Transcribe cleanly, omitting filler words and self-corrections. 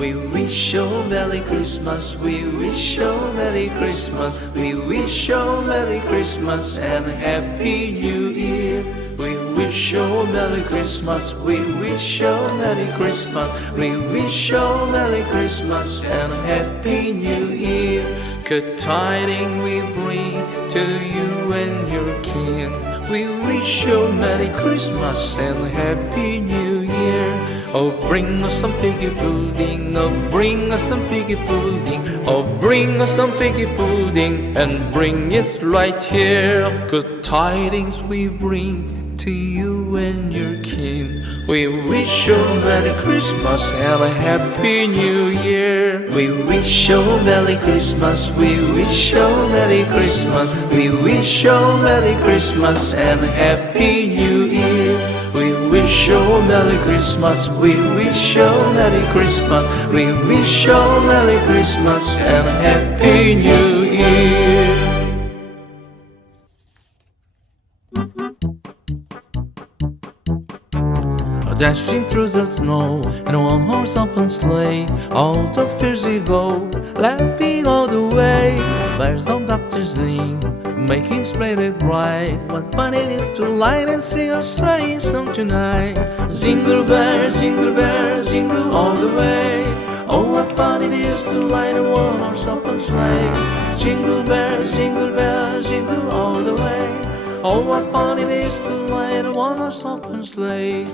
We wish you a Merry Christmas. We wish you a Merry Christmas. We wish you a Merry Christmas and Happy New Year. We wish you a Merry Christmas. We wish you a Merry Christmas. We wish you a Merry Christmas and Happy New Year. Good tidings we bring to you and your kin. We wish you a Merry Christmas and Happy New Year. Oh, bring us some figgy pudding. Oh, bring us some figgy pudding. Oh, bring us some figgy pudding and bring it right here. Good tidings we bring to you and your kin. We wish you a Merry Christmas and a Happy New Year. We wish you a Merry Christmas. We wish you a Merry Christmas. We wish you a Merry Christmas and a Happy New Year. We wish you a Merry Christmas. We wish you a Merry Christmas. We wish you a Merry Christmas and a Happy New Year. Dashing through the snow in a one-horse open sleigh, all the fields we go, laughing all the way. Bells on Baptist Lane, making splendid bright. What fun it is to light and sing a sleighing song tonight. Jingle bells, jingle all the way. Oh, what fun it is to light a one-horse open sleigh. Jingle bells, jingle all the way. Oh, what fun it is to light a one-horse open sleigh.